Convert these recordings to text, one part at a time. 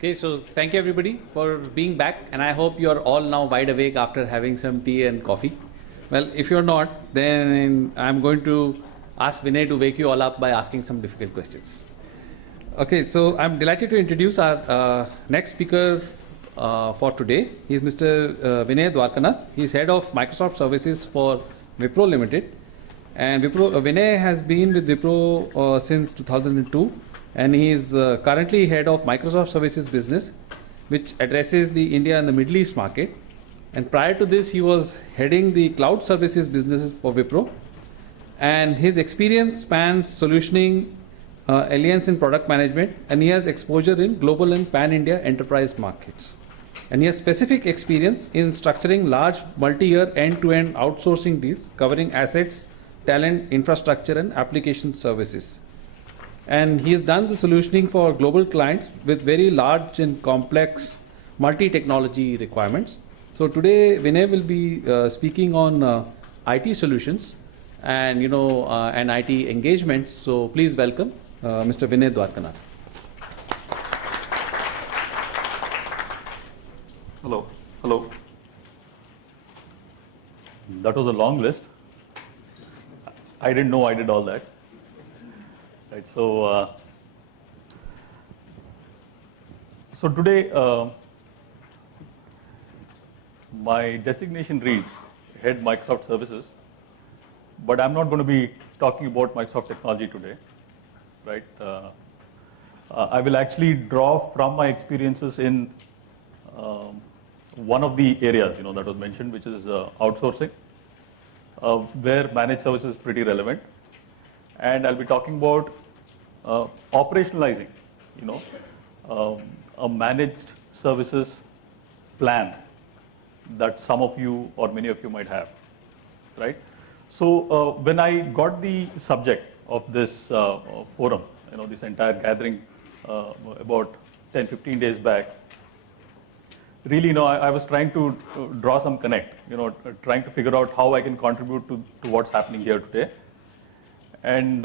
Okay, so thank you everybody for being back, and I hope you're all now wide awake after having some tea and coffee. Well, if you're not, then I'm going to ask Vinay to wake you all up by asking some difficult questions. Okay, so I'm delighted to introduce our next speaker for today. He's Mr. Vinay Dwarkanath. He's head of Microsoft Services for Wipro Limited. And Vinay has been with Wipro since 2002. And he is currently head of Microsoft Services business, which addresses the India and the Middle East market. And prior to this, he was heading the cloud services business for Wipro. And his experience spans solutioning, alliance in product management, and he has exposure in global and pan-India enterprise markets. And he has specific experience in structuring large multi-year end-to-end outsourcing deals covering assets, talent, infrastructure, and application services. And he has done the solutioning for global clients with very large and complex multi-technology requirements. So today Vinay will be speaking on IT solutions and and IT engagement. So please welcome Mr. Vinay Dwarkanath. Hello. Hello. That was a long list. I didn't know I did all that. Right. So today my designation reads Head Microsoft Services, but I'm not going to be talking about Microsoft technology today. Right. I will actually draw from my experiences in one of the areas that was mentioned, which is outsourcing, where managed services is pretty relevant. And I'll be talking about operationalizing, a managed services plan that some of you or many of you might have, right? So when I got the subject of this forum, this entire gathering about 10, 15 days back, really, I was trying to draw some connect, trying to figure out how I can contribute to what's happening here today. And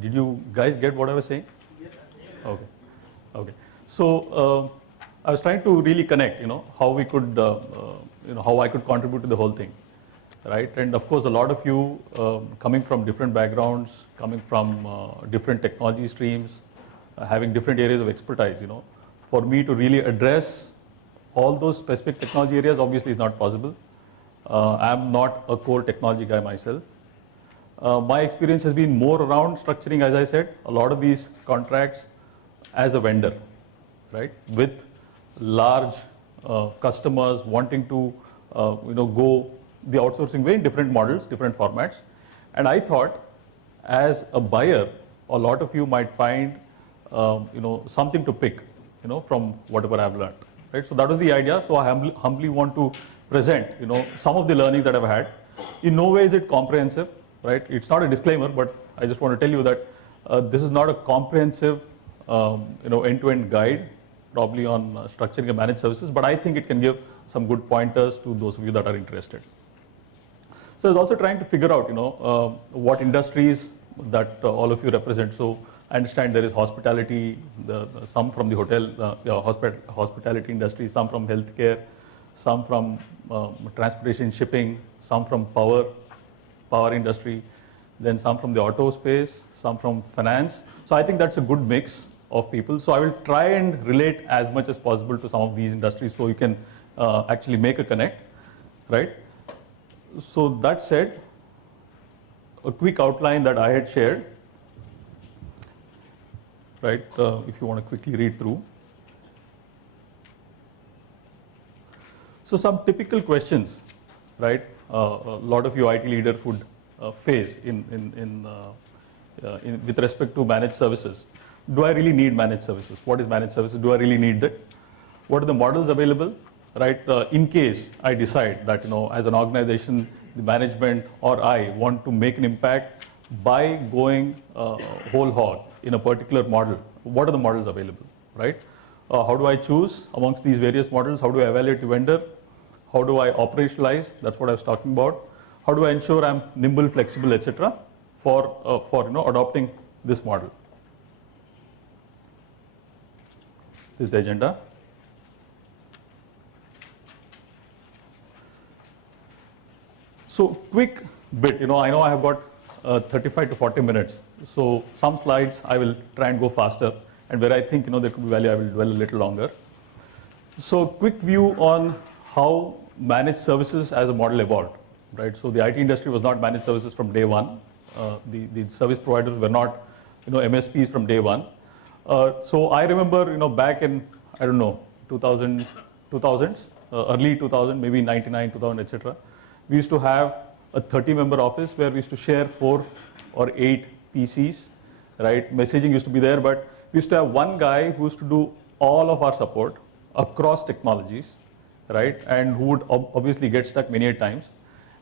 did you guys get what I was saying? Yes. Okay. Okay. So I was trying to really connect, how we could, how I could contribute to the whole thing, right? And of course, a lot of you coming from different backgrounds, coming from different technology streams, having different areas of expertise, for me to really address all those specific technology areas obviously is not possible. I'm not a core technology guy myself. My experience has been more around structuring, as I said, a lot of these contracts as a vendor, right? With large customers wanting to, go the outsourcing way in different models, different formats. And I thought, as a buyer, a lot of you might find, something to pick, from whatever I've learned, right? So that was the idea. So I humbly want to present, some of the learnings that I've had. In no way is it comprehensive, right? It's not a disclaimer, but I just want to tell you that this is not a comprehensive, end-to-end guide, probably on structuring a managed services, but I think it can give some good pointers to those of you that are interested. So I was also trying to figure out, what industries that all of you represent. So I understand there is hospitality, some from the hotel, hospitality industry, some from healthcare, some from transportation, shipping, some from power industry, then some from the auto space, some from finance. So I think that's a good mix of people. So I will try and relate as much as possible to some of these industries so you can actually make a connect, right? So that said, a quick outline that I had shared, right, if you want to quickly read through. So some typical questions, right, a lot of you IT leaders would face with respect to managed services. Do I really need managed services? What is managed services? Do I really need that? What are the models available, right? In case I decide that, as an organization, the management or I want to make an impact by going whole hog in a particular model, what are the models available, right? How do I choose amongst these various models? How do I evaluate the vendor? How do I operationalize? That's what I was talking about. how do I ensure I'm nimble, flexible, etc. for adopting this model. This is the agenda. So quick bit, I know I have got 35 to 40 minutes. So some slides I will try and go faster, and where I think there could be value, I will dwell a little longer. So quick view on how managed services as a model evolved, right? So the IT industry was not managed services from day one. The service providers were not, MSPs from day one. So I remember, back in, I don't know, 2000s, early 2000, maybe 99, 2000, etc. We used to have a 30-member office where we used to share 4 or 8 PCs, right? Messaging used to be there, but we used to have one guy who used to do all of our support across technologies, right? And who would obviously get stuck many times,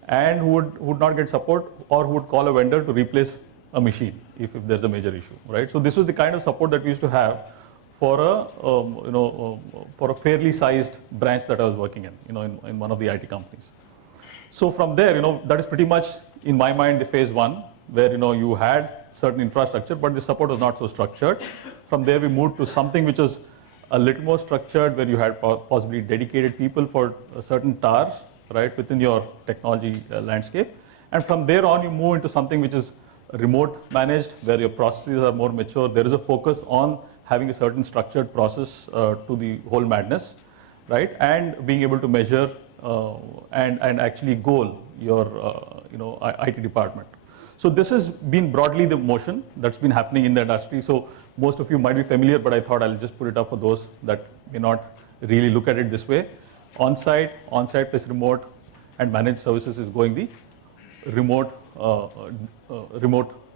and who would not get support, or who would call a vendor to replace a machine if there's a major issue, right? So this was the kind of support that we used to have for a fairly sized branch that I was working in, in one of the IT companies. So from there, that is pretty much, in my mind, the phase one, where you had certain infrastructure, but the support was not so structured. From there, we moved to something which was a little more structured, where you had possibly dedicated people for certain towers, right, within your technology landscape. And from there on, you move into something which is remote managed, where your processes are more mature. There is a focus on having a certain structured process to the whole madness, right, and being able to measure and actually goal your IT department. So this has been broadly the motion that's been happening in the industry. So most of you might be familiar, but I thought I'll just put it up for those that may not really look at it this way. On-site plus remote, and managed services is going the remote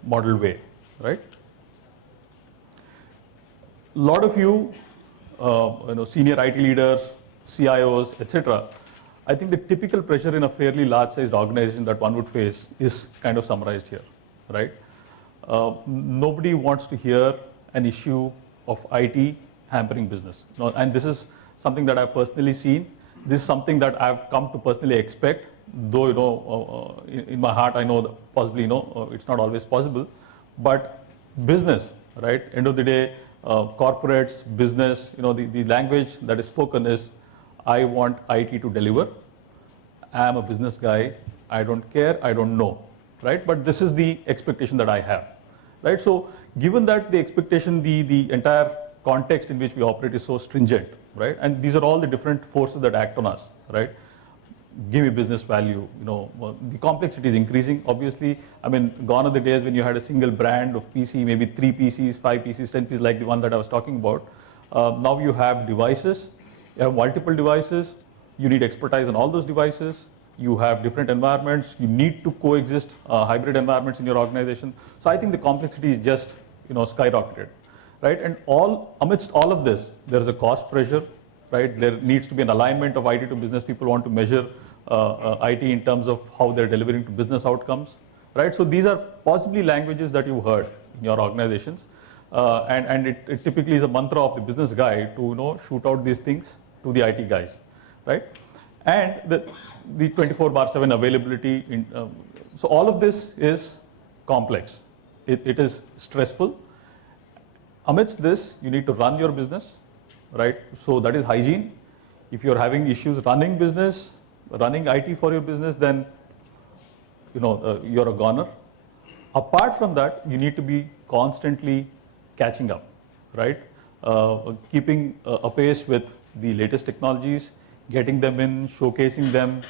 model way, right? A lot of you, senior IT leaders, CIOs, etc. I think the typical pressure in a fairly large-sized organization that one would face is kind of summarized here, right? Nobody wants to hear an issue of IT hampering business, and this is something that I've personally seen. This is something that I've come to personally expect, though in my heart I know that possibly it's not always possible. But business, right? End of the day, corporates, business, the language that is spoken is, I want IT to deliver. I am a business guy. I don't care. I don't know, right? But this is the expectation that I have, right? So given that the expectation, the entire context in which we operate is so stringent, right? And these are all the different forces that act on us, right? Give me business value. The complexity is increasing. Obviously, I mean, gone are the days when you had a single brand of PC, maybe 3 PCs, 5 PCs, 10 PCs, like the one that I was talking about. Now you have devices. You have multiple devices. You need expertise on all those devices. You have different environments. You need to coexist hybrid environments in your organization. So I think the complexity is just skyrocketed, right? And amidst all of this, there is a cost pressure, right? There needs to be an alignment of IT to business. People want to measure IT in terms of how they're delivering to business outcomes, right? So these are possibly languages that you've heard in your organizations, and it typically is a mantra of the business guy to shoot out these things to the IT guys, right? And the 24/7 availability. So all of this is complex. It is stressful. Amidst this, you need to run your business, right? So that is hygiene. If you're having issues running business, running IT for your business, then you're a goner. Apart from that, you need to be constantly catching up, right? Keeping apace with the latest technologies, getting them in, showcasing them.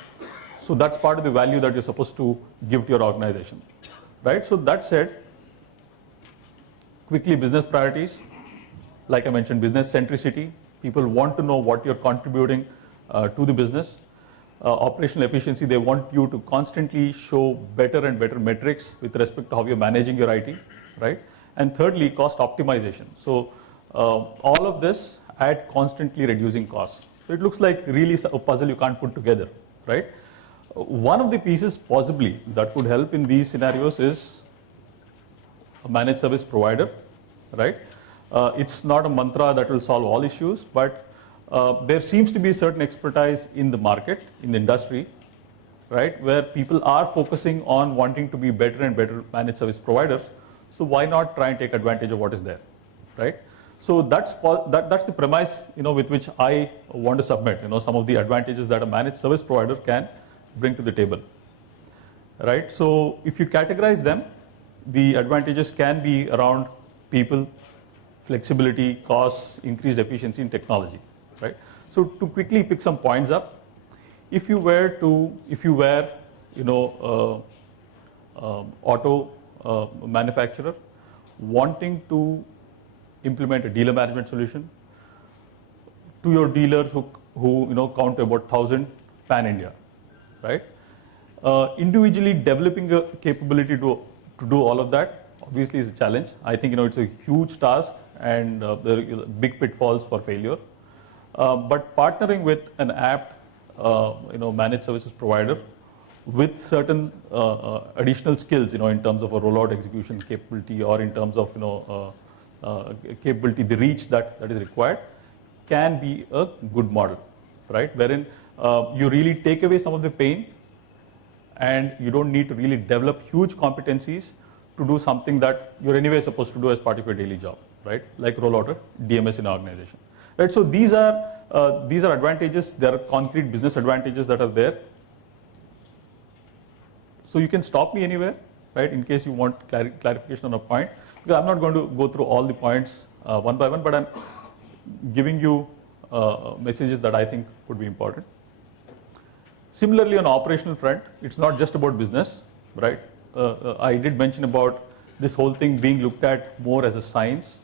So that's part of the value that you're supposed to give to your organization, right? So that said, quickly, business priorities. Like I mentioned, business centricity. People want to know what you're contributing to the business. Operational efficiency, they want you to constantly show better and better metrics with respect to how you're managing your IT, right? And thirdly, cost optimization. So all of this at constantly reducing costs. So it looks like really a puzzle you can't put together, right? One of the pieces possibly that could help in these scenarios is a managed service provider, right? It's not a mantra that will solve all issues, but there seems to be certain expertise in the market, in the industry, right? Where people are focusing on wanting to be better and better managed service providers. So why not try and take advantage of what is there, right? So that's the premise, with which I want to submit, some of the advantages that a managed service provider can bring to the table, right? So if you categorize them, the advantages can be around people, flexibility, costs, increased efficiency in technology, right? So to quickly pick some points up, if you were, auto manufacturer wanting to implement a dealer management solution to your dealers who count to about 1,000 pan India, right? Individually developing a capability to do all of that obviously is a challenge. I think it's a huge task and there are big pitfalls for failure. But partnering with an apt managed services provider with certain additional skills, in terms of a rollout execution capability or in terms of capability, the reach that is required, can be a good model, right? Wherein you really take away some of the pain and you don't need to really develop huge competencies to do something that you're anyway supposed to do as part of your daily job, right? Like roll out a DMS in an organization, right? So these are advantages. There are concrete business advantages that are there. So you can stop me anywhere, right? In case you want clarification on a point, because I'm not going to go through all the points one by one, but I'm giving you messages that I think would be important. Similarly, on operational front, it's not just about business, right? I did mention about this whole thing being looked at more as a science,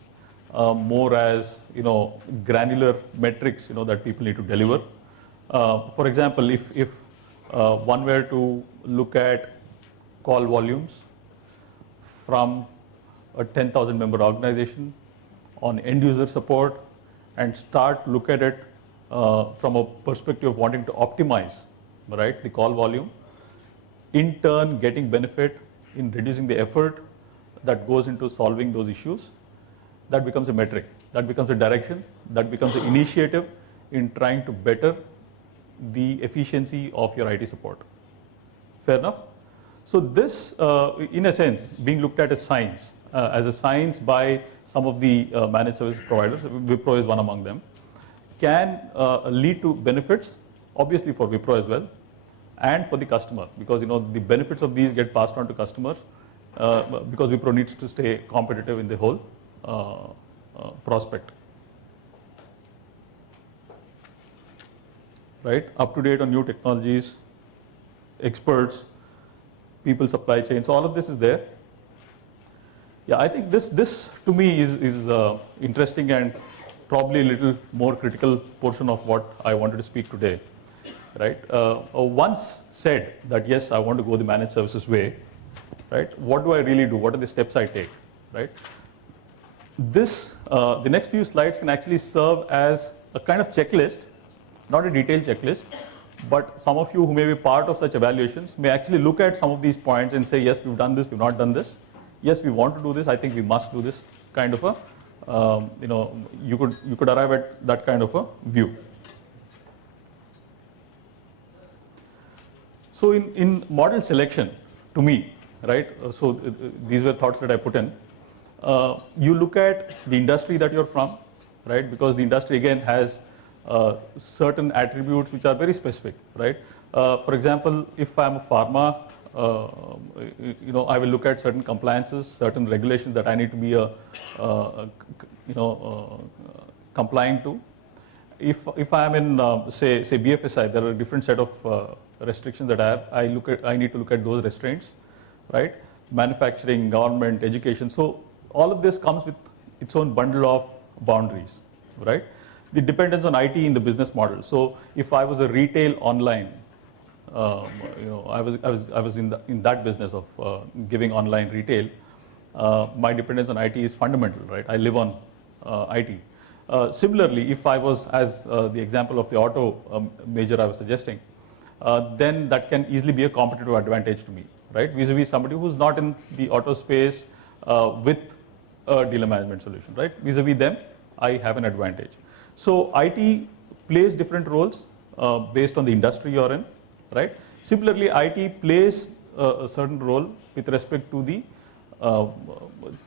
more as granular metrics that people need to deliver. For example, if one were to look at call volumes from a 10,000 member organization on end user support and start look at it from a perspective of wanting to optimize, right, the call volume, in turn getting benefit in reducing the effort that goes into solving those issues, that becomes a metric, that becomes a direction, that becomes an initiative in trying to better the efficiency of your IT support. Fair enough? So this, in a sense, being looked at as a science by some of the managed service providers, Wipro is one among them, can lead to benefits, obviously for Wipro as well, and for the customer, because the benefits of these get passed on to customers, because Wipro needs to stay competitive in the whole prospect. Right, up to date on new technologies, experts, people, supply chains, all of this is there. Yeah, I think this to me is interesting and probably a little more critical portion of what I wanted to speak today. Right, once said that yes, I want to go the managed services way, right? What do I really do? What are the steps I take? Right. This the next few slides can actually serve as a kind of checklist. Not a detailed checklist, but some of you who may be part of such evaluations may actually look at some of these points and say, yes, we've done this, we've not done this. Yes, we want to do this, I think we must do this, kind of a, you could arrive at that kind of a view. So in model selection, to me, right, so these were thoughts that I put in. You look at the industry that you're from, right, because the industry again has certain attributes which are very specific, right? For example, if I'm a pharma, I will look at certain compliances, certain regulations that I need to be complying to. If I am in say BFSI, there are a different set of restrictions that I have. I need to look at those restraints, right? Manufacturing, government, education. So all of this comes with its own bundle of boundaries, right? The dependence on IT in the business model. So if I was a retail online, I was in that business of giving online retail. My dependence on IT is fundamental, right? I live on IT. Similarly, if I was, as the example of the auto major I was suggesting, then that can easily be a competitive advantage to me, right? Vis-a-vis somebody who's not in the auto space with a dealer management solution, right? Vis-a-vis them, I have an advantage. So IT plays different roles based on the industry you're in, right? Similarly, IT plays a certain role with respect to the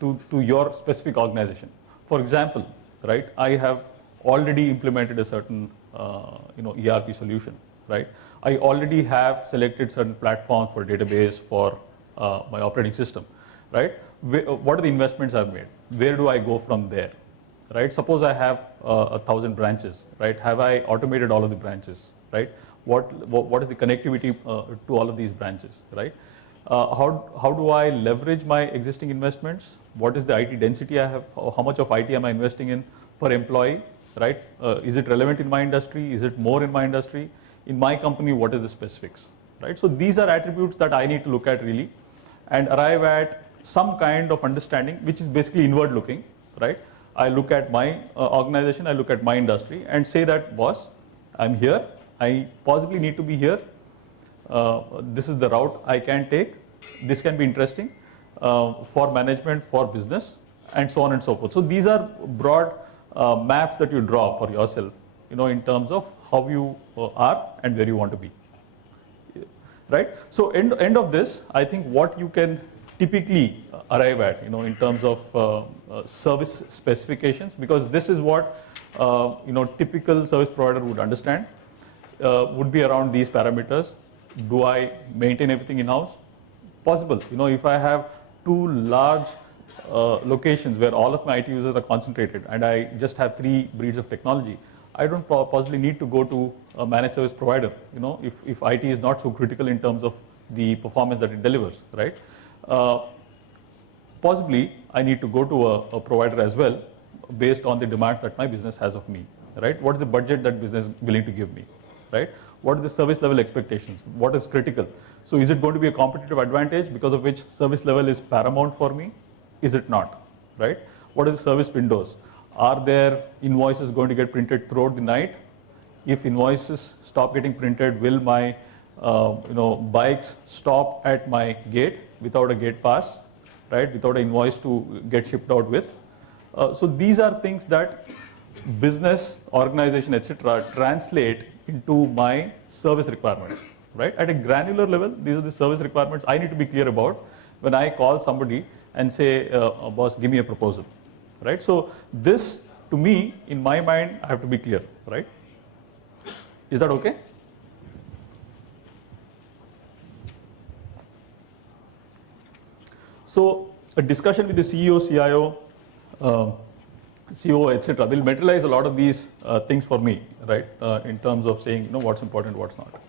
to your specific organization. For example, right, I have already implemented a certain ERP solution, right? I already have selected certain platforms for database for my operating system, right? What are the investments I've made? Where do I go from there, right? Suppose I have 1,000 branches, right? Have I automated all of the branches, right? What is the connectivity to all of these branches, right? How do I leverage my existing investments? What is the IT density I have? How much of IT am I investing in per employee, right? Is it relevant in my industry? Is it more in my industry? In my company, what is the specifics, right? So these are attributes that I need to look at really and arrive at some kind of understanding, which is basically inward looking, right? I look at my organization, I look at my industry and say that, boss, I'm here, I possibly need to be here. This is the route I can take. This can be interesting for management, for business, and so on and so forth. So these are broad maps that you draw for yourself, in terms of how you are and where you want to be, right? So end of this, I think what you can typically arrive at, in terms of service specifications, because this is what typical service provider would understand, would be around these parameters. Do I maintain everything in-house? Possible. If I have 2 large locations where all of my IT users are concentrated and I just have 3 breeds of technology, I don't possibly need to go to a managed service provider, if IT is not so critical in terms of the performance that it delivers, right? Possibly, I need to go to a provider as well based on the demand that my business has of me, right? What is the budget that business is willing to give me, right? What are the service level expectations? What is critical? So is it going to be a competitive advantage because of which service level is paramount for me? Is it not, right? What are the service windows? Are there invoices going to get printed throughout the night? If invoices stop getting printed, will my bikes stop at my gate without a gate pass, right? Without an invoice to get shipped out with. So these are things that business, organization, etc. translate into my service requirements, right? At a granular level, these are the service requirements I need to be clear about when I call somebody and say, boss, give me a proposal, right? So this, to me, in my mind, I have to be clear, right? Is that okay? So a discussion with the CEO, CIO, COO, etc. will materialize a lot of these things for me, right? In terms of saying, what's important, what's not.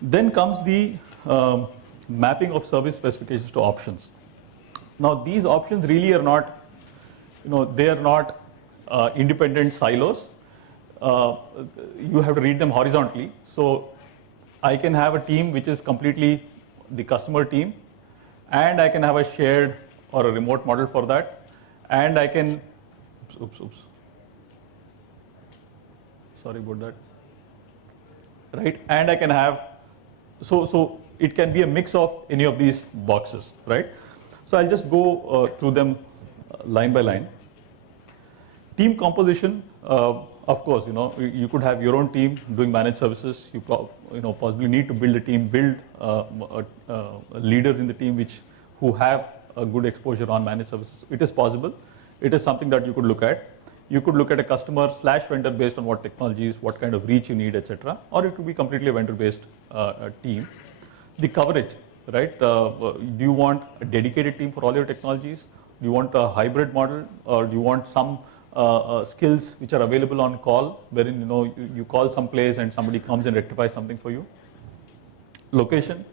Then comes the mapping of service specifications to options. Now, these options really are not, they are not independent silos. You have to read them horizontally. So I can have a team which is completely the customer team, and I can have a shared or a remote model for that, and I can, sorry about that, right? And I can have, so it can be a mix of any of these boxes, right? So I'll just go through them line by line. Team composition, of course, you could have your own team doing managed services. You possibly need to build a team, build leaders in the team who have a good exposure on managed services. It is possible. It is something that you could look at. You could look at a customer/vendor based on what technologies, what kind of reach you need, etc. Or it could be completely a vendor-based team. The coverage, right? Do you want a dedicated team for all your technologies? Do you want a hybrid model, or do you want some skills which are available on call, wherein you call some place and somebody comes and rectifies something for you? Location.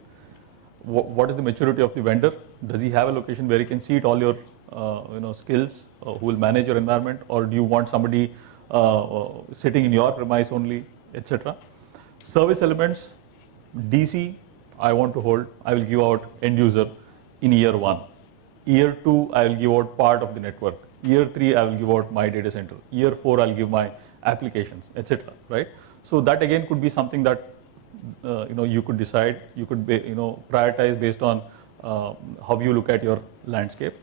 What is the maturity of the vendor? Does he have a location where he can see all your skills, who will manage your environment, or do you want somebody sitting in your premise only, etc. Service elements, DC, I want to hold, I will give out end user in year 1. Year 2, I will give out part of the network. Year 3, I will give out my data center. Year 4, I'll give my applications, etc. Right? So that again could be something that you could decide. You could prioritize based on how you look at your landscape.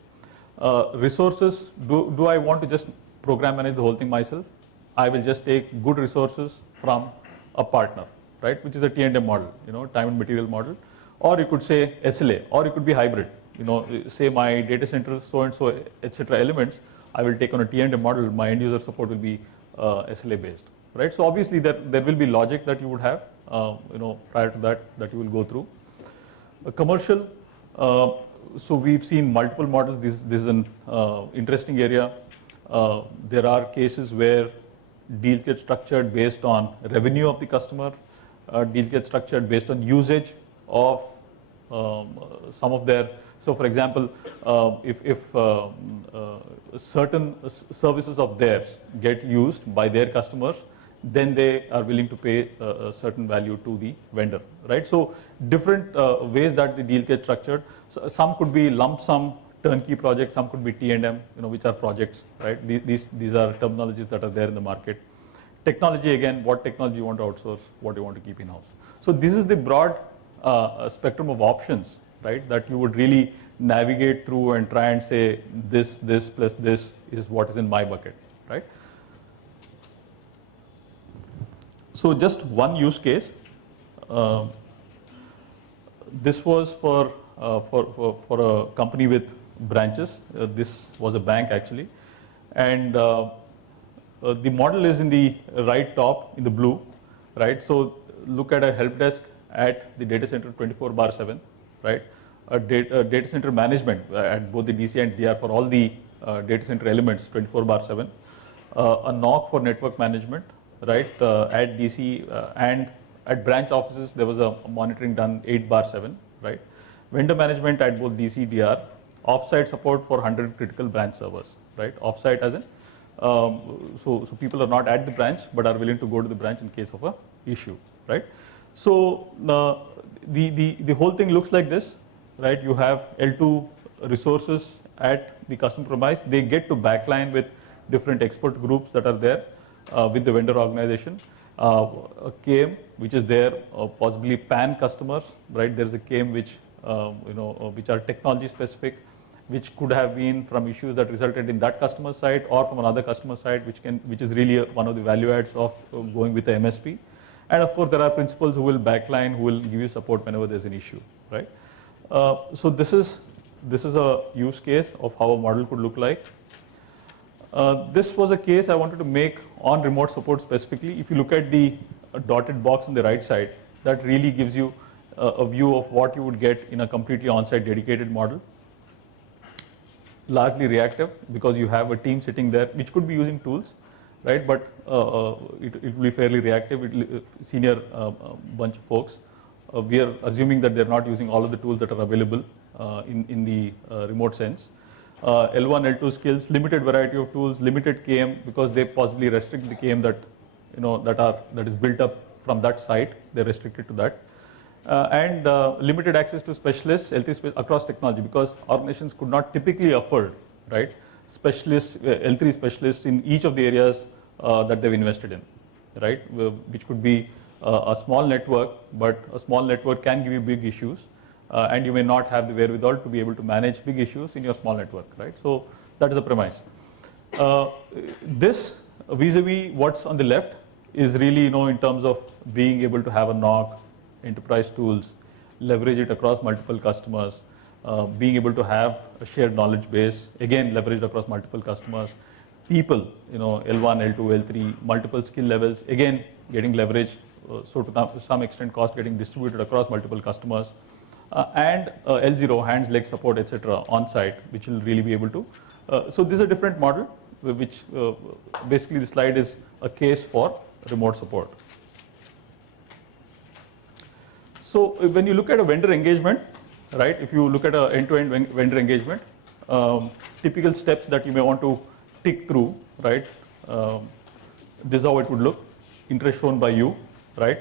Resources. Do I want to just program manage the whole thing myself? I will just take good resources from a partner, right? Which is a T&M model, time and material model. Or you could say SLA, or it could be hybrid. Say my data center so and so, etc. elements, I will take on a T&M model. My end user support will be SLA based, right? So obviously there will be logic that you would have, prior to that you will go through. A commercial. So we've seen multiple models. This is an interesting area. There are cases where deals get structured based on revenue of the customer. Deals get structured based on usage of some of their. So for example, if certain services of theirs get used by their customers, then they are willing to pay a certain value to the vendor, right? So different ways that the deal gets structured. So some could be lump sum turnkey projects, some could be T&M, which are projects, right? These are terminologies that are there in the market. Technology, again, what technology you want to outsource, what you want to keep in-house. So this is the broad spectrum of options, right, that you would really navigate through and try and say this plus this is what is in my bucket, right? So just one use case. This was for a company with branches. This was a bank actually, and the model is in the right top in the blue, right? So look at a help desk at the data center 24/7, right? A data center management at both the DC and DR for all the data center elements 24/7. A NOC for network management, right? At DC and at branch offices there was a monitoring done 8/7, right? Vendor management at both DC, DR. Offsite support for 100 critical branch servers, right? Offsite as in so people are not at the branch but are willing to go to the branch in case of a issue, right? So the whole thing looks like this, right? You have L2 resources at the customer premise. They get to backline with different expert groups that are there with the vendor organization. A KM which is there, possibly PAN customers, right? There is a KM which which are technology specific, which could have been from issues that resulted in that customer side or from another customer side, which is really one of the value adds of going with the MSP. And of course, there are principals who will backline, who will give you support whenever there's an issue, right? So this is a use case of how a model could look like. This was a case I wanted to make on remote support specifically. If you look at the dotted box on the right side, that really gives you a view of what you would get in a completely on-site dedicated model. Largely reactive because you have a team sitting there which could be using tools, right? But it will be fairly reactive. Senior bunch of folks. We are assuming that they're not using all of the tools that are available in the remote sense. L1, L2 skills, limited variety of tools, limited KM because they possibly restrict the KM that is built up from that site. They're restricted to that. And limited access to specialists across technology because organizations could not typically afford, right, specialists, L3 specialists in each of the areas that they've invested in, right, which could be a small network, but a small network can give you big issues and you may not have the wherewithal to be able to manage big issues in your small network, right? So that is the premise. This vis-a-vis what's on the left is really, in terms of being able to have a NOC, enterprise tools, leverage it across multiple customers, being able to have a shared knowledge base, again leveraged across multiple customers, people, L1, L2, L3, multiple skill levels, again getting leveraged, so to some extent cost getting distributed across multiple customers, and L0, hands, leg support, etc. on site, which will really be able to. So this is a different model, which basically the slide is a case for remote support. So when you look at a vendor engagement, right, if you look at an end-to-end vendor engagement, typical steps that you may want to tick through, right, this is how it would look. Interest shown by you, right,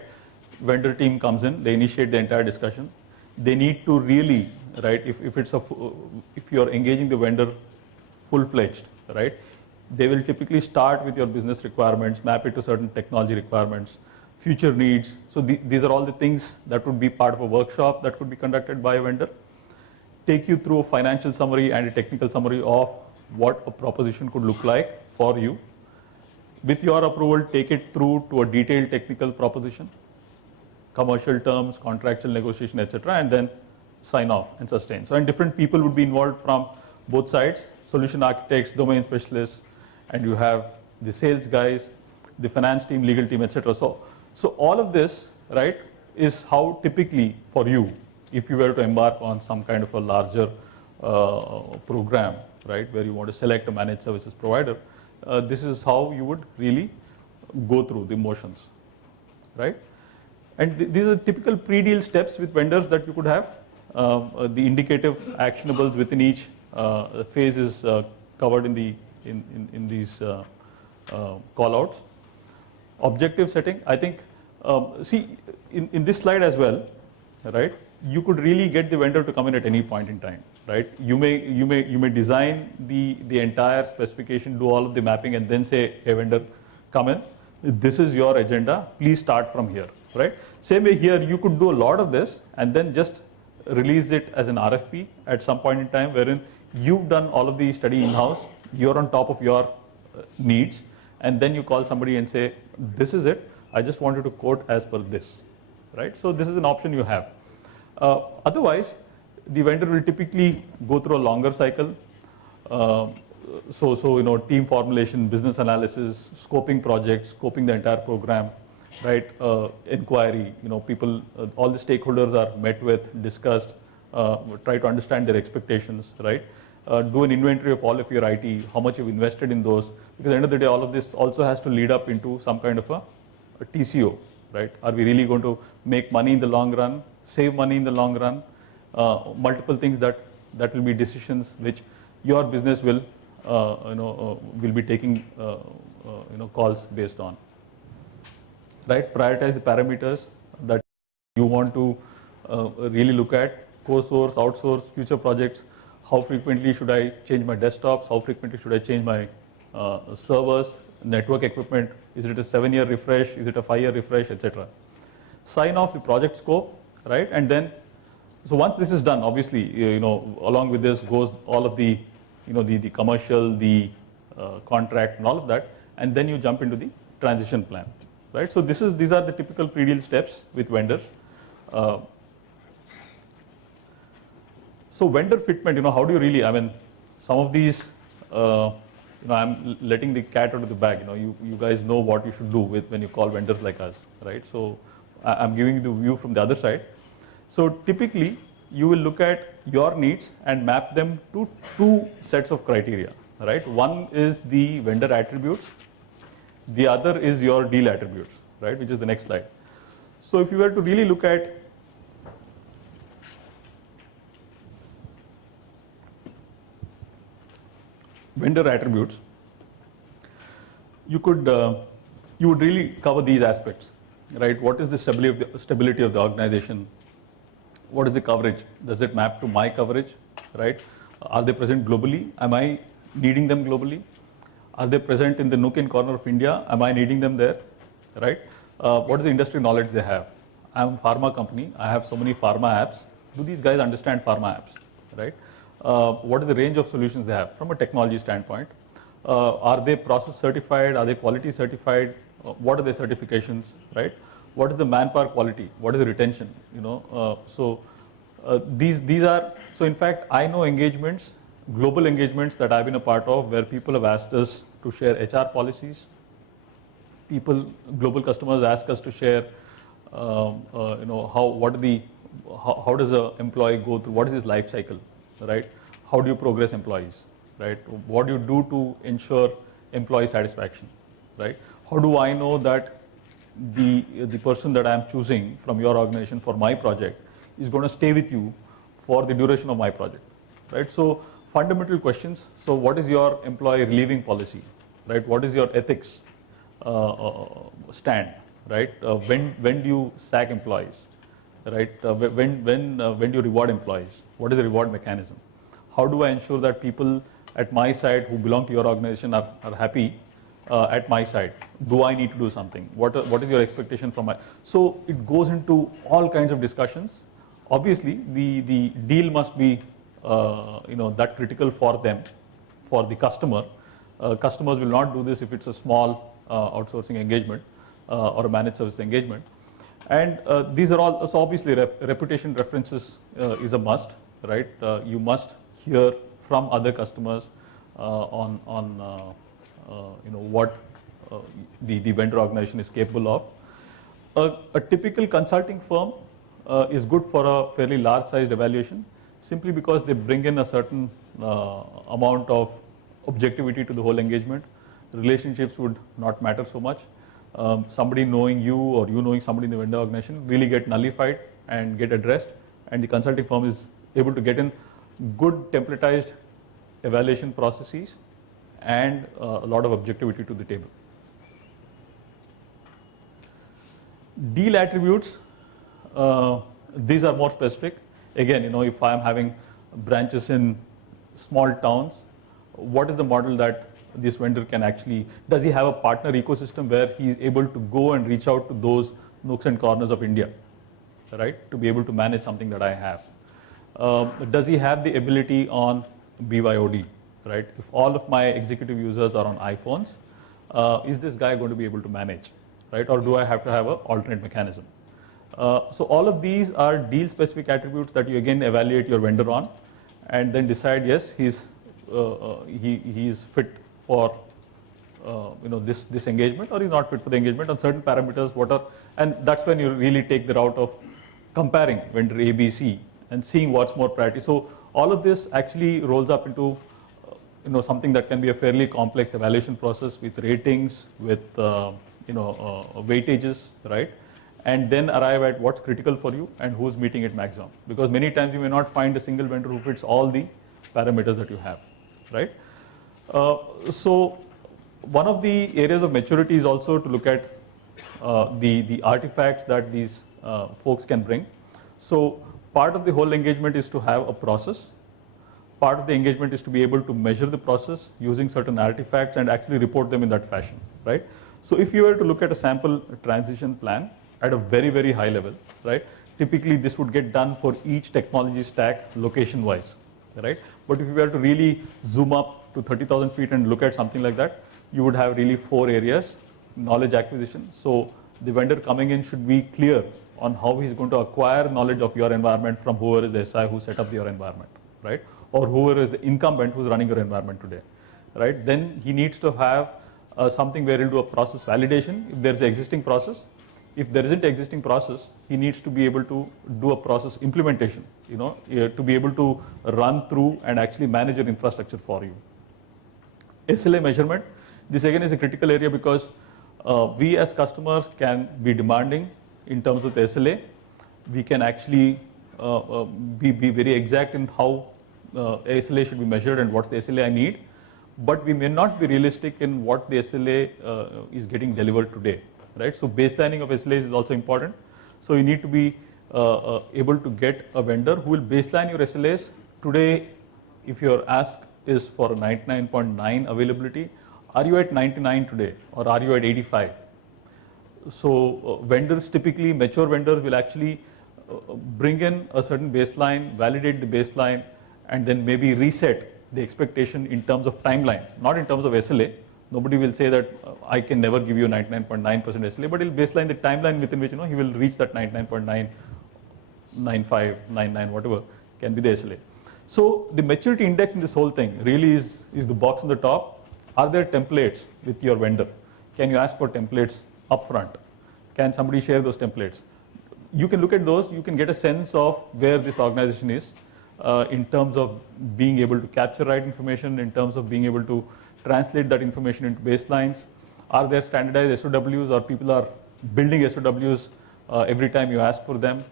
vendor team comes in, they initiate the entire discussion. They need to really, right, if you're engaging the vendor full-fledged, right, they will typically start with your business requirements, map it to certain technology requirements, future needs. So these are all the things that would be part of a workshop that could be conducted by a vendor. Take you through a financial summary and a technical summary of what a proposition could look like for you. With your approval, take it through to a detailed technical proposition. commercial terms, contractual negotiation, etc., and then sign off and sustain. So, and different people would be involved from both sides, solution architects, domain specialists, and you have the sales guys, the finance team, legal team, etc. So all of this, right, is how typically for you, if you were to embark on some kind of a larger program, right, where you want to select a managed services provider, this is how you would really go through the motions, right? And these are typical pre-deal steps with vendors that you could have. The indicative actionables within each phase is covered in these call-outs. Objective setting, I think, see, in this slide as well, right, you could really get the vendor to come in at any point in time, right? You may design the entire specification, do all of the mapping, and then say, hey vendor, come in, this is your agenda, please start from here, right? Same way here, you could do a lot of this and then just release it as an RFP at some point in time, wherein you've done all of the study in-house, you're on top of your needs, and then you call somebody and say, this is it, I just wanted to quote as per this, right? So this is an option you have. Otherwise, the vendor will typically go through a longer cycle. So you know, team formulation, business analysis, scoping projects, scoping the entire program, right? Inquiry, you know, people, all the stakeholders are met with, discussed, try to understand their expectations, right? Do an inventory of all of your IT, how much you've invested in those, because at the end of the day, all of this also has to lead up into some kind of a TCO, right? Are we really going to make money in the long run, save money in the long run? Multiple things that will be decisions which your business will, will be taking, calls based on, right? Prioritize the parameters that you want to really look at, co-source, outsource, future projects. How frequently should I change my desktops? How frequently should I change my servers, network equipment? Is it a 7-year refresh? Is it a 5-year refresh, etc.? Sign off the project scope, right? And then, so once this is done, obviously, along with this goes all of the, the commercial, the contract, and all of that, and then you jump into the transition plan, right? So these are the typical pre-deal steps with vendors. So vendor fitment, how do you really, I mean, some of these, I'm letting the cat out of the bag, you guys know what you should do with when you call vendors like us, right? So I'm giving you the view from the other side. So typically, you will look at your needs and map them to 2 sets of criteria, right? One is the vendor attributes, the other is your deal attributes, right? Which is the next slide. So if you were to really look at vendor attributes, you would really cover these aspects, right? What is the stability of the organization? What is the coverage? Does it map to my coverage, right? Are they present globally? Am I needing them globally? Are they present in the nook and corner of India? Am I needing them there, right? What is the industry knowledge they have? I'm a pharma company. I have so many pharma apps. Do these guys understand pharma apps, right? What is the range of solutions they have from a technology standpoint? Are they process certified? Are they quality certified? What are their certifications, right? What is the manpower quality? What is the retention? These are, so in fact, I know engagements, global engagements that I've been a part of where people have asked us to share HR policies. Global customers ask us to share, how does an employee go through, what is his life cycle, right? How do you progress employees, right? What do you do to ensure employee satisfaction, right? How do I know that the person that I'm choosing from your organization for my project is going to stay with you for the duration of my project, right? So fundamental questions. So what is your employee relieving policy, right? What is your ethics stand, right? When do you sack employees, right? When do you reward employees? What is the reward mechanism? How do I ensure that people at my side who belong to your organization are happy at my side? Do I need to do something? What is your expectation from my? So it goes into all kinds of discussions. Obviously, the deal must be that critical for them, for the customer. Customers will not do this if it's a small outsourcing engagement or a managed service engagement. And these are all, so obviously reputation references is a must, right? You must hear from other customers on what the vendor organization is capable of. A typical consulting firm is good for a fairly large sized evaluation, simply because they bring in a certain amount of objectivity to the whole engagement. Relationships would not matter so much. Somebody knowing you or you knowing somebody in the vendor organization really get nullified and get addressed, and the consulting firm is able to get in good templatized evaluation processes and a lot of objectivity to the table. Deal attributes, these are more specific. Again, if I am having branches in small towns, what is the model that this vendor can actually, does he have a partner ecosystem where he is able to go and reach out to those nooks and corners of India, right, to be able to manage something that I have? Does he have the ability on BYOD, right? If all of my executive users are on iPhones, is this guy going to be able to manage, right? Or do I have to have an alternate mechanism? So all of these are deal specific attributes that you again evaluate your vendor on, and then decide, yes, he is fit for this engagement, or he's not fit for the engagement on certain parameters. And that's when you really take the route of comparing vendor A, B, C and seeing what's more priority. So all of this actually rolls up into something that can be a fairly complex evaluation process with ratings, with weightages, right? And then arrive at what's critical for you and who's meeting it maximum. Because many times you may not find a single vendor who fits all the parameters that you have, right? So one of the areas of maturity is also to look at the artifacts that these folks can bring. So part of the whole engagement is to have a process. Part of the engagement is to be able to measure the process using certain artifacts and actually report them in that fashion, right? So if you were to look at a sample transition plan at a very, very high level, right? Typically this would get done for each technology stack location wise, right? But if you were to really zoom up to 30,000 feet and look at something like that, you would have really 4 areas. Knowledge acquisition. So the vendor coming in should be clear on how he's going to acquire knowledge of your environment from whoever is the SI who set up your environment, right? Or whoever is the incumbent who's running your environment today, right? Then he needs to have something where he'll do a process validation if there's an existing process. If there isn't an existing process, he needs to be able to do a process implementation, to be able to run through and actually manage your infrastructure for you. SLA measurement, this again is a critical area because we as customers can be demanding in terms of the SLA. We can actually be very exact in how SLA should be measured and what's the SLA I need, but we may not be realistic in what the SLA is getting delivered today, right? So baselining of SLAs is also important. So you need to be able to get a vendor who will baseline your SLAs. Today, if your ask is for 99.9 availability, are you at 99 today or are you at 85? So vendors, typically mature vendors, will actually bring in a certain baseline, validate the baseline, and then maybe reset the expectation in terms of timeline, not in terms of SLA. Nobody will say that I can never give you 99.9% SLA, but he'll baseline the timeline within which he will reach that 99.9, 95, 99, whatever can be the SLA. So the maturity index in this whole thing really is the box on the top. Are there templates with your vendor? Can you ask for templates upfront? Can somebody share those templates? You can look at those, you can get a sense of where this organization is in terms of being able to capture right information, in terms of being able to translate that information into baselines. Are there standardized SOWs, or people are building SOWs every time you ask for them,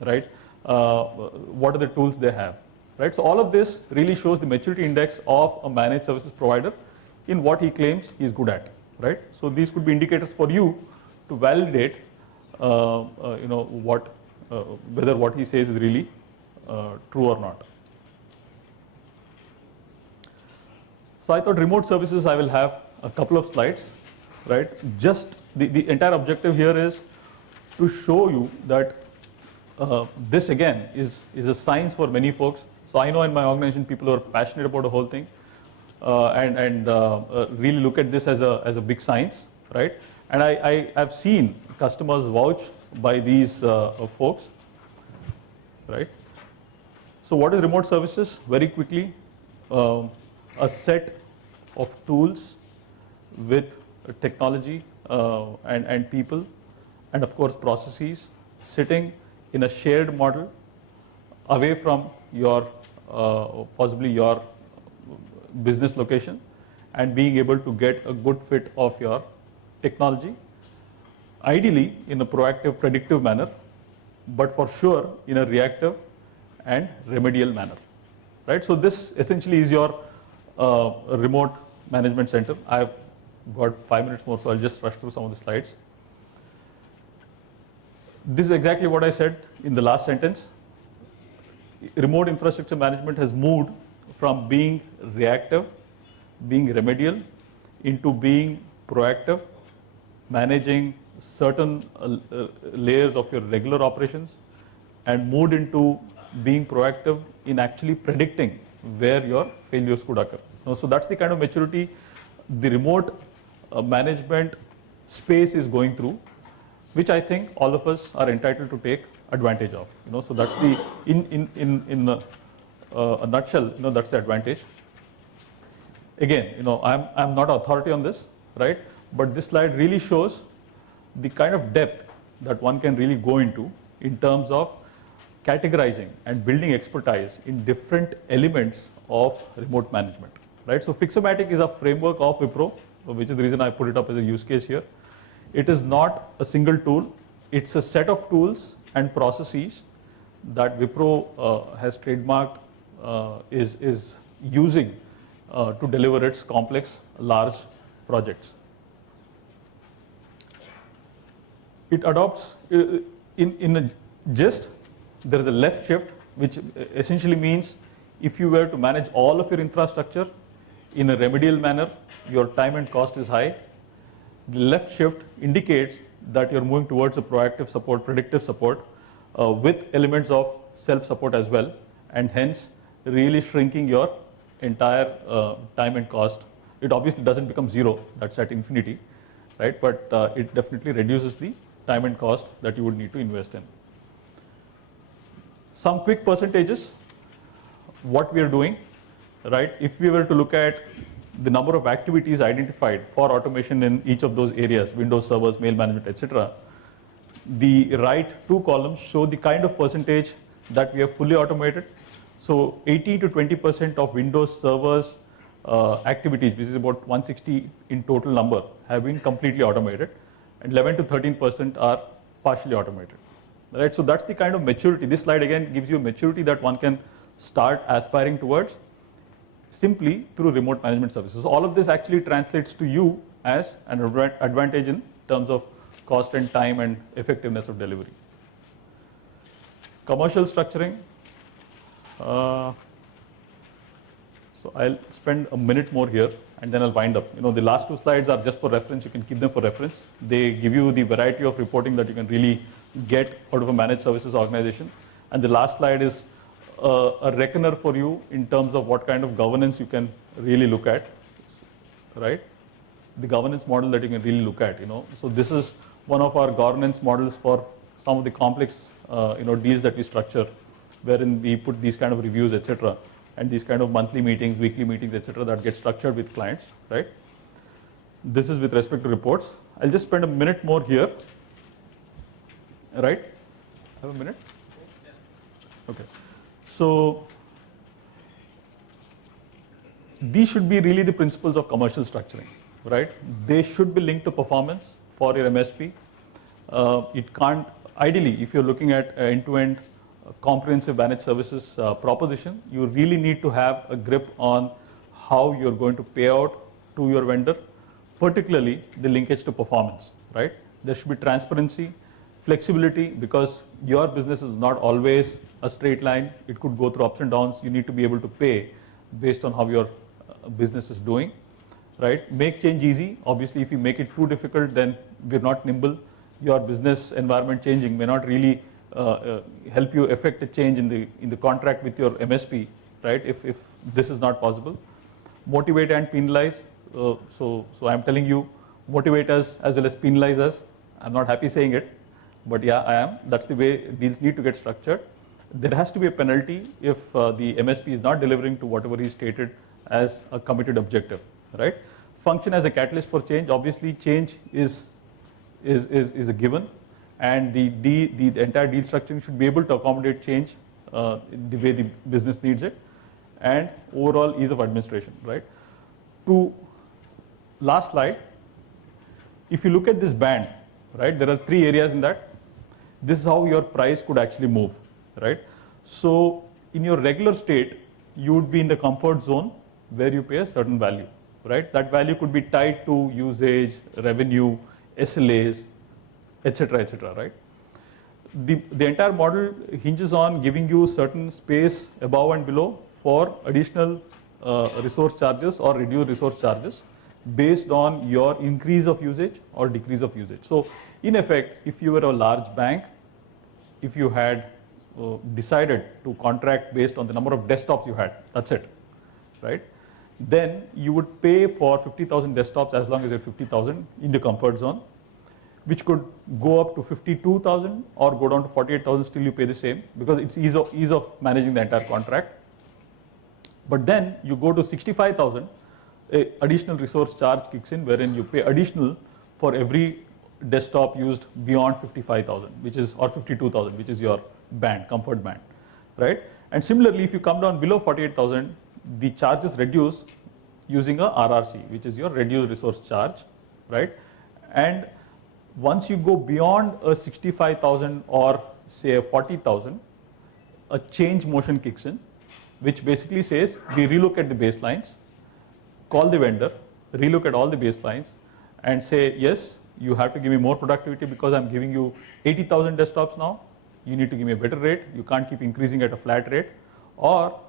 right? What are the tools they have, right? So all of this really shows the maturity index of a managed services provider in what he claims he's good at, right? So these could be indicators for you to validate, whether what he says is really true or not. So I thought remote services, I will have a couple of slides, right? Just the entire objective here is to show you that this again is a science for many folks. So I know in my organization people who are passionate about the whole thing and really look at this as a big science, right? And I've seen customers vouch by these folks, right? So what is remote services? Very quickly, a set of tools with technology and people, and of course processes, sitting in a shared model away from your possibly your business location, and being able to get a good fit of your technology, ideally in a proactive, predictive manner, but for sure in a reactive and remedial manner, right? So this essentially is your remote management center. I've got 5 minutes more, so I'll just rush through some of the slides. This is exactly what I said in the last sentence. Remote infrastructure management has moved from being reactive, being remedial, into being proactive, managing certain layers of your regular operations, and moved into being proactive in actually predicting where your failures could occur. So that's the kind of maturity the remote management space is going through, which I think all of us are entitled to take advantage of. So that's the in a nutshell. That's the advantage. Again, I'm not an authority on this, right? But this slide really shows the kind of depth that one can really go into in terms of categorizing and building expertise in different elements of remote management, right? So Fixomatic is a framework of Wipro, which is the reason I put it up as a use case here. It is not a single tool. It's a set of tools and processes that Wipro has trademarked, is using to deliver its complex, large projects. It adopts, in a gist, there is a left shift, which essentially means if you were to manage all of your infrastructure in a remedial manner, your time and cost is high. The left shift indicates that you're moving towards a proactive support, predictive support, with elements of self-support as well, and hence really shrinking your entire time and cost. It obviously doesn't become zero, that's at infinity, right? But it definitely reduces the time and cost that you would need to invest in. Some quick percentages, what we are doing, right? If we were to look at the number of activities identified for automation in each of those areas, Windows servers, mail management, etc., the right two columns show the kind of percentage that we have fully automated. So 80 to 20% of Windows servers activities, which is about 160 in total number, have been completely automated, and 11 to 13% are partially automated. Right? So that's the kind of maturity. This slide again gives you a maturity that one can start aspiring towards simply through remote management services. So all of this actually translates to you as an advantage in terms of cost and time and effectiveness of delivery. Commercial structuring. So I'll spend a minute more here and then I'll wind up. The last two slides are just for reference. You can keep them for reference. They give you the variety of reporting that you can really get out of a managed services organization. And the last slide is a reckoner for you in terms of what kind of governance you can really look at, right? The governance model that you can really look at, So this is one of our governance models for some of the complex, deals that we structure, wherein we put these kind of reviews, etc., and these kind of monthly meetings, weekly meetings, etc., that get structured with clients, right? This is with respect to reports. I'll just spend a minute more here, right? Have a minute? Okay. So these should be really the principles of commercial structuring, right? They should be linked to performance for your MSP. It can't, ideally, if you're looking at end-to-end comprehensive managed services proposition, you really need to have a grip on how you're going to pay out to your vendor, particularly the linkage to performance, right? There should be transparency, flexibility, because your business is not always a straight line. It could go through ups and downs. You need to be able to pay based on how your business is doing, right? Make change easy. Obviously, if you make it too difficult, then we're not nimble. Your business environment changing may not really help you effect a change in the contract with your MSP, right? If this is not possible. Motivate and penalize. So I'm telling you, motivate us as well as penalize us. I'm not happy saying it, but yeah, I am. That's the way deals need to get structured. There has to be a penalty if the MSP is not delivering to whatever he stated as a committed objective, right? Function as a catalyst for change. Obviously, change is a given, and the entire deal structuring should be able to accommodate change the way the business needs it, and overall ease of administration, right? To last slide, if you look at this band, right, there are 3 areas in that. This is how your price could actually move, right? So in your regular state, you would be in the comfort zone where you pay a certain value, right? That value could be tied to usage, revenue, SLAs, etc., right? The entire model hinges on giving you certain space above and below for additional resource charges or reduced resource charges based on your increase of usage or decrease of usage. So in effect, if you were a large bank, if you had decided to contract based on the number of desktops you had, that's it, right? Then you would pay for 50,000 desktops as long as you're 50,000 in the comfort zone, which could go up to 52,000 or go down to 48,000, still you pay the same because it's ease of managing the entire contract. But then you go to 65,000, additional resource charge kicks in wherein you pay additional for every desktop used beyond 55,000, which is, or 52,000, which is your band, comfort band, right? And similarly, if you come down below 48,000, the charges reduce using a RRC, which is your reduced resource charge, right? And once you go beyond a 65,000 or say a 40,000, a change motion kicks in, which basically says we relook at the baselines, call the vendor, relook at all the baselines, and say, yes, you have to give me more productivity because I'm giving you 80,000 desktops now. You need to give me a better rate. You can't keep increasing at a flat rate. Or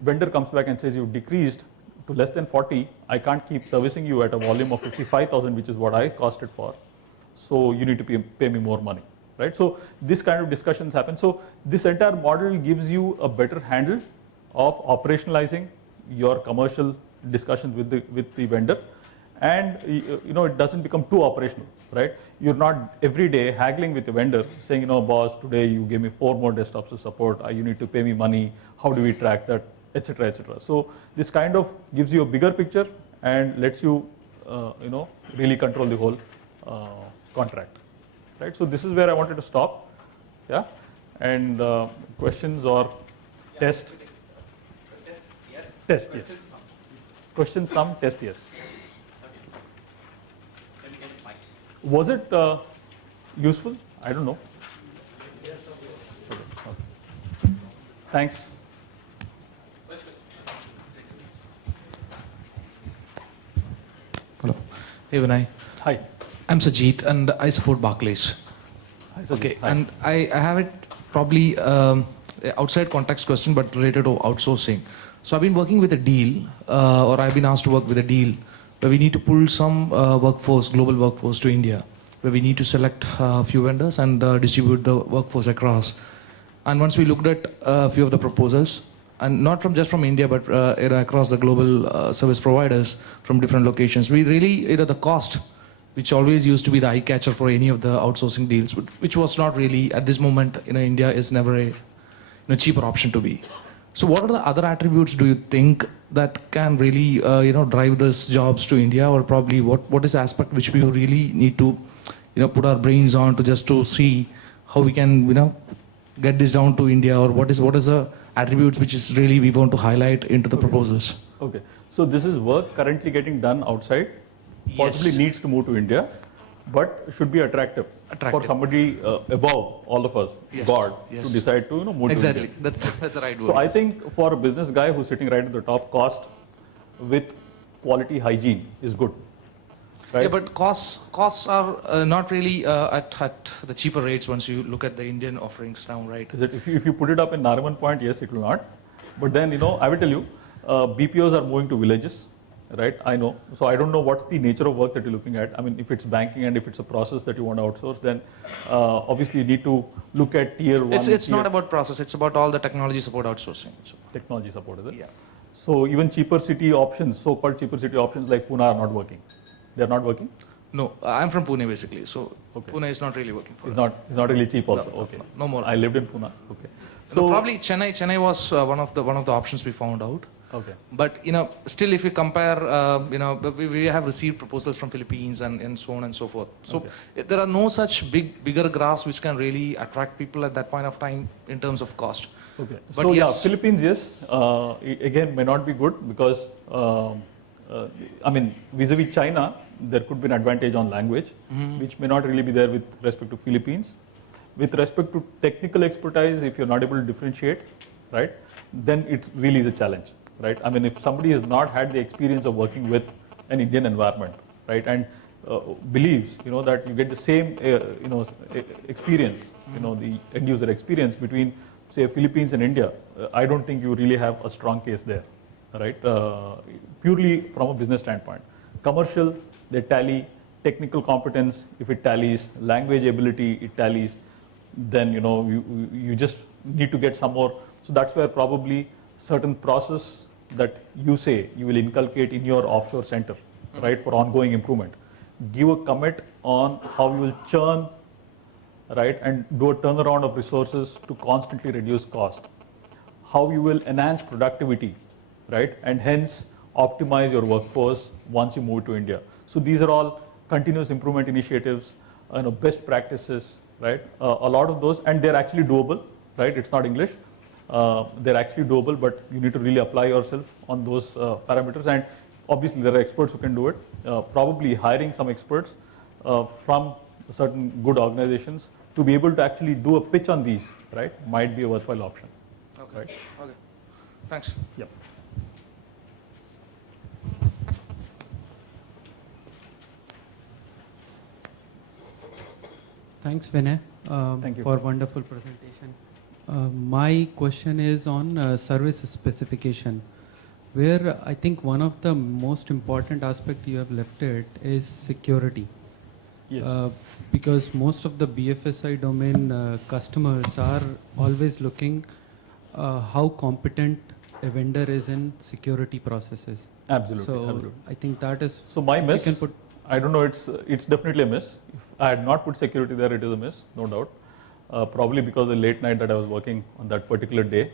vendor comes back and says you've decreased to less than 40. I can't keep servicing you at a volume of 55,000, which is what I costed for. So you need to pay me more money, right? So this kind of discussions happen. So this entire model gives you a better handle of operationalizing your commercial discussions with the vendor, and it doesn't become too operational, right? You're not every day haggling with the vendor saying, boss, today you gave me 4 more desktops to support, you need to pay me money, how do we track that, etc., etc. So this kind of gives you a bigger picture and lets you really control the whole contract, right? So this is where I wanted to stop, yeah, and questions or test. Test, yes. Question, some, test, yes. Was it useful? I don't know. Okay. Thanks. Hello. Hey Vinay. Hi. I'm Sajid and I support Barclays. Hi, Sajid. Okay, Hi. and I have it probably outside context question but related to outsourcing. So I've been working with a deal, or I've been asked to work with a deal where we need to pull some workforce, global workforce to India, where we need to select a few vendors and distribute the workforce across. And once we looked at a few of the proposals, and not just from India, but across the global service providers from different locations, we really, the cost, which always used to be the eye catcher for any of the outsourcing deals, which was not really, at this moment, India is never a cheaper option to be. So what are the other attributes do you think that can really drive these jobs to India, or probably what is the aspect which we really need to put our brains on to see how we can get this down to India, or what is the attributes which is really we want to highlight into the proposals? Okay, so this is work currently getting done outside, possibly Yes. needs to move to India, but should be attractive for somebody above all of us, Yes. God, Yes. to decide to move Exactly, to India. that's the right word. So I think for a business guy who's sitting right at the top, cost with quality hygiene is good. Right? Yeah, but costs are not really at the cheaper rates once you look at the Indian offerings now, right? Is it, if you put it up in Nariman Point, yes, it will not. But then, I will tell you, BPOs are moving to villages, right? I know. So I don't know what's the nature of work that you're looking at. I mean, if it's banking and if it's a process that you want to outsource, then obviously you need to look at tier 1. It's not about process, it's about all the technology support outsourcing. Technology support, is it? Yeah. So even cheaper city options, so-called cheaper city options like Pune are not working. They're not working? No, I'm from Pune basically, so Okay. Pune is not really working for It's us. not really cheap also. No, Okay. no more. I lived in Pune. Okay. So probably Chennai was one of the options we found out. Okay. But still, if you compare, we have received proposals from Philippines and so on and so forth. So there are no such bigger graphs which can really attract people at that point of time in terms of cost. Okay. But So yes. Philippines, yes, again may not be good because I mean vis-a-vis China, there could be an advantage on language, which may not really be there with respect to Philippines. With respect to technical expertise, if you're not able to differentiate, right, then it really is a challenge, right? I mean, if somebody has not had the experience of working with an Indian environment, right, and believes, that you get the same, experience, the end user experience between, say, Philippines and India, I don't think you really have a strong case there, right? Purely from a business standpoint. Commercial, they tally. Technical competence, if it tallies. Language ability, it tallies. Then you just need to get some more. So that's where probably certain process that you say you will inculcate in your offshore center, right, for ongoing improvement. Give a commit on how you will churn, right, and do a turnaround of resources to constantly reduce cost. How you will enhance productivity, right, and hence optimize your workforce once you move to India. So these are all continuous improvement initiatives, best practices, right? A lot of those, and they're actually doable, right? It's not English. They're actually doable, but you need to really apply yourself on those parameters. And obviously, there are experts who can do it. Probably hiring some experts from certain good organizations to be able to actually do a pitch on these, right? Might be a worthwhile option. Okay. Right? Okay. Thanks. Yep. Thanks, Vinay, Thank you. for wonderful presentation. My question is on service specification, where I think one of the most important aspect you have left it is security. Yes. Because most of the BFSI domain customers are always looking how competent a vendor is in security processes. Absolutely. So absolutely. I think that is. So my if you miss, can put. I don't know, it's definitely a miss. If I had not put security there, it is a miss, no doubt. Probably because of the late night that I was working on that particular day,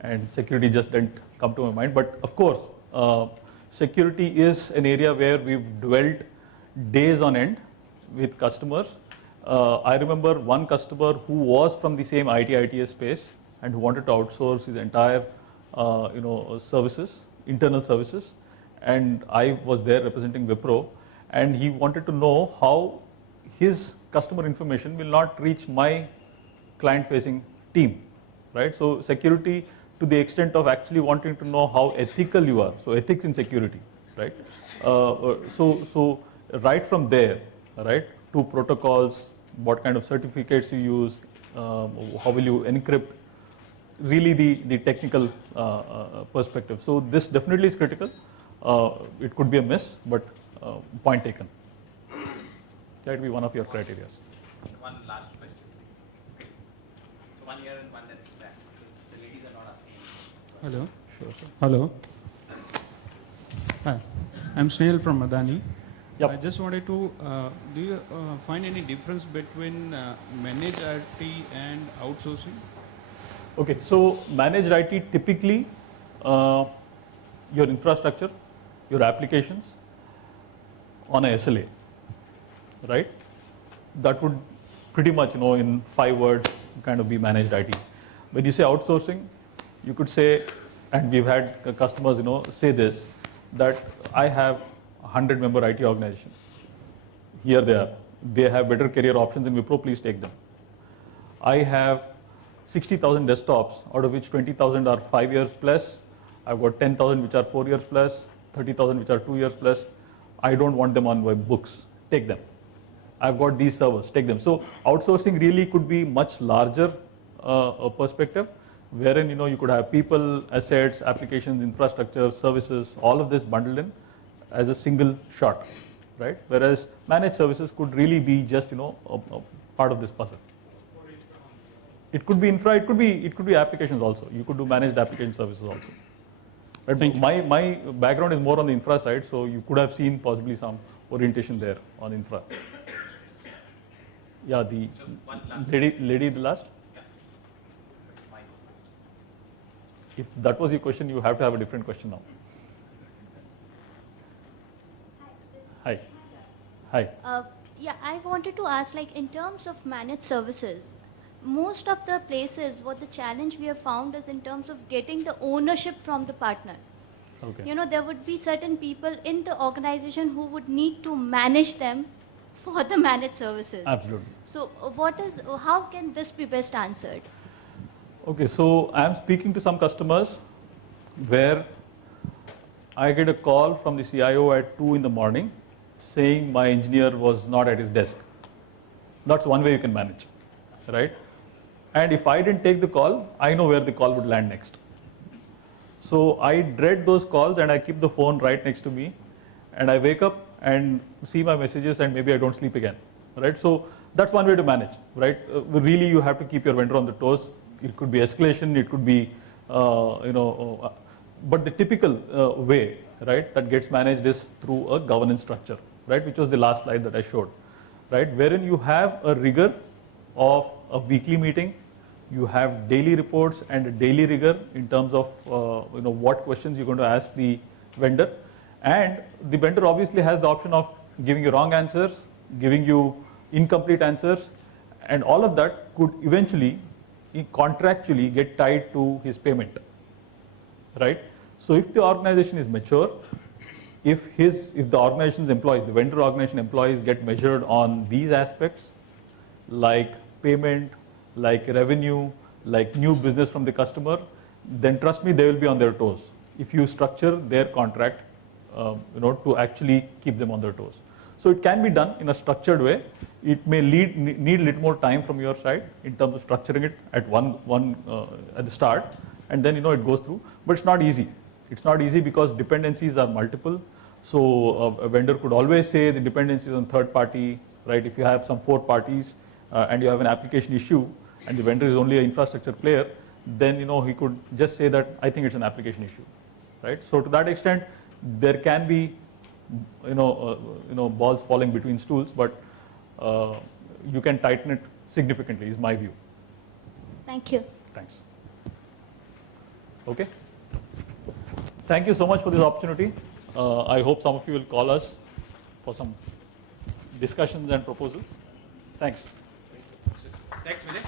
and security just didn't come to my mind. But of course, security is an area where we've dwelt days on end with customers. I remember one customer who was from the same IT/ITS space and who wanted to outsource his entire, services, internal services, and I was there representing Wipro, and he wanted to know how his customer information will not reach my client-facing team, right? So security to the extent of actually wanting to know how ethical you are, so ethics in security, right? So right from there, right, to protocols, what kind of certificates you use, how will you encrypt, really the technical perspective. So this definitely is critical. It could be a miss, but point taken. That would be one of your criteria. One last question, please. So one here and one at the back. The ladies are not asking. Hello. Sure, sir. Hello. Hi, I'm Snail from Adani. Yep. I just wanted to, do you find any difference between managed IT and outsourcing? Okay, so managed IT typically your infrastructure, your applications on a SLA, right? That would pretty much, in 5 words, kind of be managed IT. When you say outsourcing, you could say, and we've had customers, say this, that I have 100-member IT organization. Here they are. They have better career options in Wipro, please take them. I have 60,000 desktops, out of which 20,000 are 5 years plus. I've got 10,000 which are 4 years plus, 30,000 which are 2 years plus. I don't want them on my books. Take them. I've got these servers. Take them. So outsourcing really could be much larger perspective, wherein you could have people, assets, applications, infrastructure, services, all of this bundled in as a single shot, right? Whereas managed services could really be just a part of this puzzle. It could be infra. It could be applications also. You could do managed application services also. Right? Thank you. My background is more on the infra side, so you could have seen possibly some orientation there on infra. Yeah, the lady the last. If that was your question, you have to have a different question now. Hi. Hi. Yeah, I wanted to ask, like, in terms of managed services, most of the places, what the challenge we have found is in terms of getting the ownership from the partner. Okay. You know, there would be certain people in the organization who would need to manage them for the managed services. Absolutely. So, how can this be best answered? Okay, so I am speaking to some customers where I get a call from the CIO at 2 in the morning saying my engineer was not at his desk. That's one way you can manage, right? And if I didn't take the call, I know where the call would land next. So I dread those calls and I keep the phone right next to me and I wake up and see my messages and maybe I don't sleep again, right? So that's one way to manage, right? Really you have to keep your vendor on the toes. It could be escalation, it could be, but the typical way, right, that gets managed is through a governance structure, right, which was the last slide that I showed, right, wherein you have a rigor of a weekly meeting, you have daily reports and a daily rigor in terms of what questions you're going to ask the vendor, and the vendor obviously has the option of giving you wrong answers, giving you incomplete answers, and all of that could eventually contractually get tied to his payment, right? So if the organization is mature, if the organization's employees, the vendor organization employees get measured on these aspects, like payment, like revenue, like new business from the customer, then trust me, they will be on their toes. If you structure their contract, to actually keep them on their toes. So it can be done in a structured way. It may need a little more time from your side in terms of structuring it at at the start, and then it goes through. But it's not easy. It's not easy because dependencies are multiple. So a vendor could always say the dependencies on third party, right? If you have some 4 parties and you have an application issue and the vendor is only an infrastructure player, then he could just say that I think it's an application issue, right? So to that extent, there can be balls falling between stools, but you can tighten it significantly, is my view. Thank you. Thanks. Okay. Thank you so much for this opportunity. I hope some of you will call us for some discussions and proposals. Thanks. Thanks, Vinay.